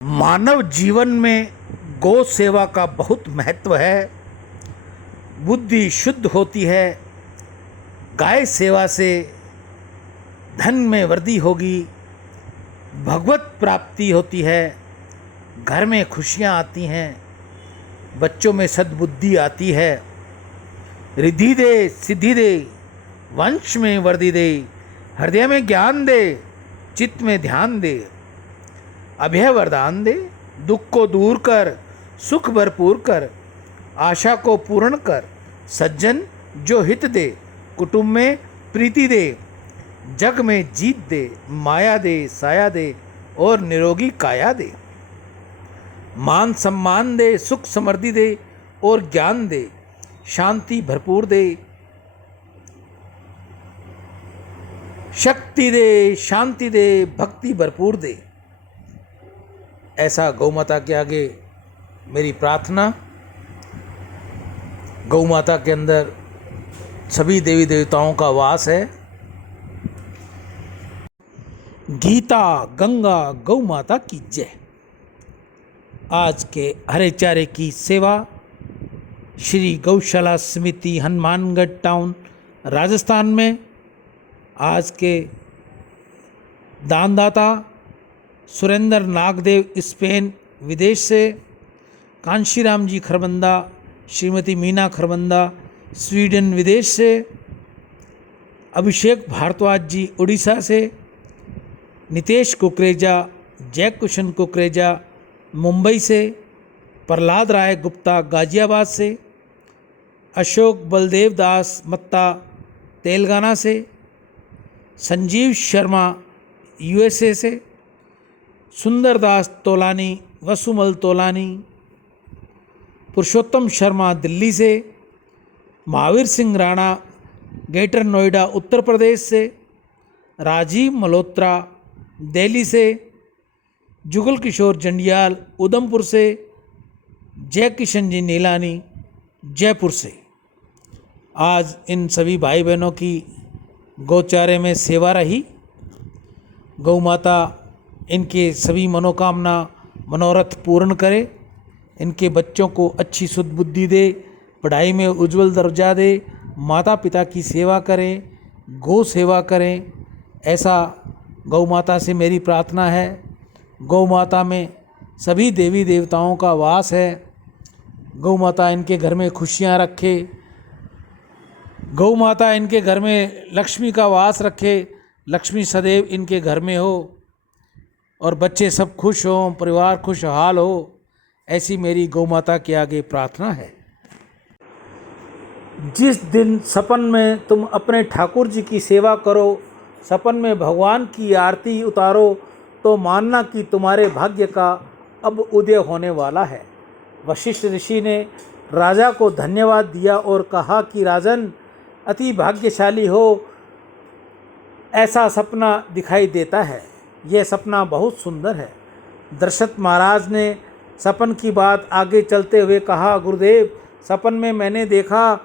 मानव जीवन में गौ सेवा का बहुत महत्व है। बुद्धि शुद्ध होती है। गाय सेवा से धन में वृद्धि होगी, भगवत प्राप्ति होती है, घर में खुशियाँ आती हैं, बच्चों में सद्बुद्धि आती है। रिद्धि दे, सिद्धि दे, वंश में वृद्धि दे, हृदय में ज्ञान दे, चित्त में ध्यान दे, अभय वरदान दे, दुख को दूर कर, सुख भरपूर कर, आशा को पूर्ण कर, सज्जन जो हित दे, कुटुंब में प्रीति दे, जग में जीत दे, माया दे, साया दे और निरोगी काया दे, मान सम्मान दे, सुख समृद्धि दे और ज्ञान दे, शांति भरपूर दे, शक्ति दे, शांति दे, भक्ति भरपूर दे। ऐसा गौ माता के आगे मेरी प्रार्थना। गौ माता के अंदर सभी देवी देवताओं का वास है। गीता गंगा गौ माता की जय। आज के हरे चारे की सेवा श्री गौशाला समिति हनुमानगढ़ टाउन राजस्थान में। आज के दानदाता सुरेंद्र नागदेव स्पेन विदेश से, कांशीराम जी खरबंदा, श्रीमती मीना खरबंदा स्वीडन विदेश से, अभिषेक भारद्वाज जी उड़ीसा से, नितेश कुकरेजा, जय कुशन कुकरेजा मुंबई से, प्रहलाद राय गुप्ता गाजियाबाद से, अशोक बलदेव दास मत्ता तेलंगाना से, संजीव शर्मा यूएसए से, सुंदरदास तोलानी, वसुमल तोलानी, पुरुषोत्तम शर्मा दिल्ली से, महावीर सिंह राणा ग्रेटर नोएडा उत्तर प्रदेश से, राजीव मल्होत्रा दिल्ली से, जुगल किशोर जंडियाल उधमपुर से, जय किशन जी नीलानी जयपुर से। आज इन सभी भाई बहनों की गौचारे में सेवा रही। गौ माता इनके सभी मनोकामना मनोरथ पूर्ण करे, इनके बच्चों को अच्छी सुदबुद्धि दे, पढ़ाई में उज्जवल दर्जा दे, माता पिता की सेवा करें, गौ सेवा करें। ऐसा गौ माता से मेरी प्रार्थना है। गौ माता में सभी देवी देवताओं का वास है। गौ माता इनके घर में खुशियाँ रखे। गौ माता इनके घर में लक्ष्मी का वास रखे। लक्ष्मी सदैव इनके घर में हो और बच्चे सब खुश हों, परिवार खुशहाल हो। ऐसी मेरी गौ माता के आगे प्रार्थना है। जिस दिन सपन में तुम अपने ठाकुर जी की सेवा करो, सपन में भगवान की आरती उतारो, तो मानना कि तुम्हारे भाग्य का अब उदय होने वाला है। वशिष्ठ ऋषि ने राजा को धन्यवाद दिया और कहा कि राजन, अति भाग्यशाली हो, ऐसा सपना दिखाई देता है। यह सपना बहुत सुंदर है। दशरथ महाराज ने सपन की बात आगे चलते हुए कहा, गुरुदेव, सपन में मैंने देखा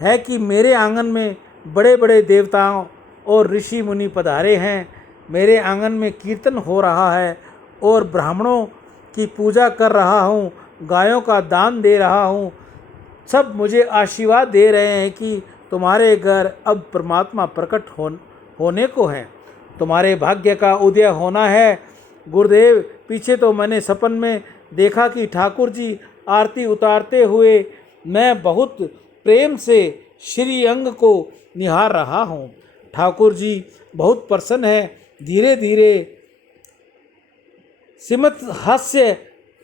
है कि मेरे आंगन में बड़े बड़े देवताओं और ऋषि मुनि पधारे हैं। मेरे आंगन में कीर्तन हो रहा है और ब्राह्मणों की पूजा कर रहा हूँ, गायों का दान दे रहा हूँ। सब मुझे आशीर्वाद दे रहे हैं कि तुम्हारे घर अब परमात्मा प्रकट होने को है, तुम्हारे भाग्य का उदय होना है। गुरुदेव, पीछे तो मैंने सपन में देखा कि ठाकुर जी आरती उतारते हुए मैं बहुत प्रेम से श्री अंग को निहार रहा हूँ। ठाकुर जी बहुत प्रसन्न है। धीरे धीरे सिमत हास्य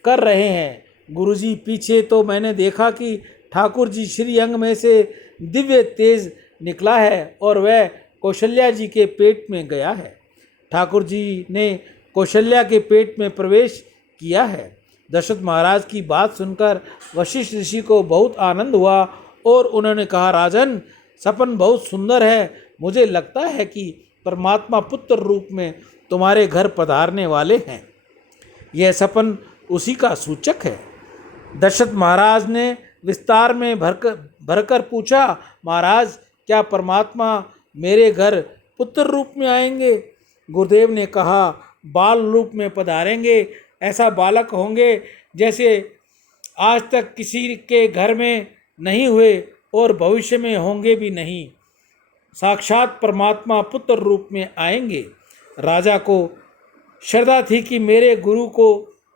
कर रहे हैं। गुरुजी, पीछे तो मैंने देखा कि ठाकुर जी श्री अंग में से दिव्य तेज निकला है और वह कौशल्या जी के पेट में गया है। ठाकुर जी ने कौशल्या के पेट में प्रवेश किया है। दशरथ महाराज की बात सुनकर वशिष्ठ ऋषि को बहुत आनंद हुआ और उन्होंने कहा, राजन, सपन बहुत सुंदर है। मुझे लगता है कि परमात्मा पुत्र रूप में तुम्हारे घर पधारने वाले हैं। यह सपन उसी का सूचक है। दशरथ महाराज ने विस्तार में भरकर पूछा, महाराज, क्या परमात्मा मेरे घर पुत्र रूप में आएंगे? गुरुदेव ने कहा, बाल रूप में पधारेंगे। ऐसा बालक होंगे जैसे आज तक किसी के घर में नहीं हुए और भविष्य में होंगे भी नहीं। साक्षात परमात्मा पुत्र रूप में आएंगे। राजा को श्रद्धा थी कि मेरे गुरु को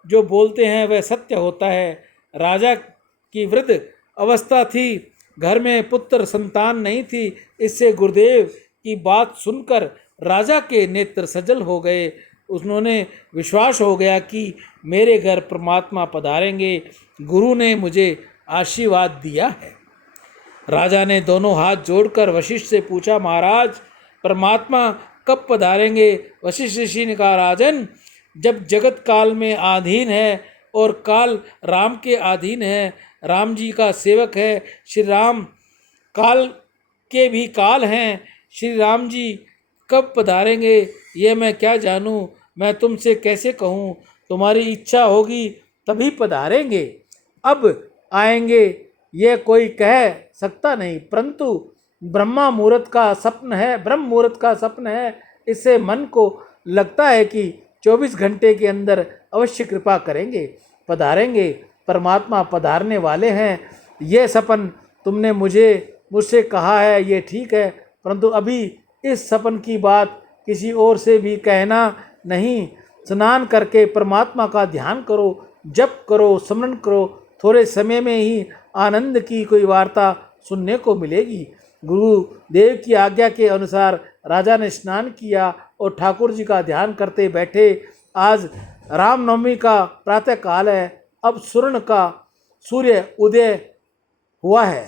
जो बोलते हैं वह सत्य होता है। राजा की वृद्ध अवस्था थी, घर में पुत्र संतान नहीं थी। इससे गुरुदेव की बात सुनकर राजा के नेत्र सजल हो गए। उन्होंने विश्वास हो गया कि मेरे घर परमात्मा पधारेंगे। गुरु ने मुझे आशीर्वाद दिया है। राजा ने दोनों हाथ जोड़कर वशिष्ठ से पूछा, महाराज परमात्मा कब पधारेंगे? वशिष्ठ ऋषि ने कहा, राजन जब जगत काल में अधीन है और काल राम के अधीन है। राम जी का सेवक है। श्री राम काल के भी काल हैं। श्री राम जी कब पधारेंगे ये मैं क्या जानूं? मैं तुमसे कैसे कहूं? तुम्हारी इच्छा होगी तभी पधारेंगे। अब आएंगे ये कोई कह सकता नहीं, परंतु ब्रह्म मुहूर्त का स्वप्न है। इससे मन को लगता है कि 24 घंटे के अंदर अवश्य कृपा करेंगे, पधारेंगे। परमात्मा पधारने वाले हैं। ये सपन तुमने मुझसे कहा है ये ठीक है, परंतु अभी इस सपन की बात किसी और से भी कहना नहीं। स्नान करके परमात्मा का ध्यान करो, जप करो, स्मरण करो। थोड़े समय में ही आनंद की कोई वार्ता सुनने को मिलेगी। गुरुदेव की आज्ञा के अनुसार राजा ने स्नान किया और ठाकुर जी का ध्यान करते बैठे। आज रामनवमी का प्रातः काल है। अब स्वर्ण का सूर्य उदय हुआ है।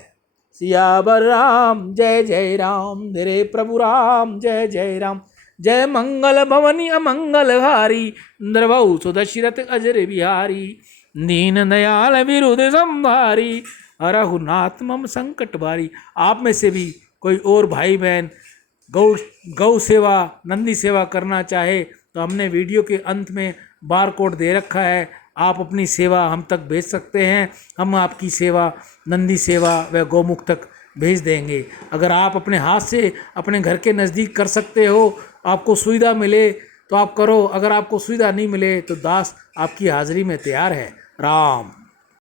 सियावर राम जय जय राम, धीरे प्रभु राम जय जय राम। जय मंगल भवनी अमंगल हारी, द्रवौ सुदशरथ अजर बिहारी। दीन दयाल विरुद्ध संभारी, हरहु नाथ मम संकट भारी। आप में से भी कोई और भाई बहन गौ सेवा, नंदी सेवा करना चाहे तो हमने वीडियो के अंत में बार कोड दे रखा है। आप अपनी सेवा हम तक भेज सकते हैं। हम आपकी सेवा, नंदी सेवा व गौमुख तक भेज देंगे। अगर आप अपने हाथ से अपने घर के नज़दीक कर सकते हो, आपको सुविधा मिले तो आप करो। अगर आपको सुविधा नहीं मिले तो दास आपकी हाजिरी में तैयार है। राम।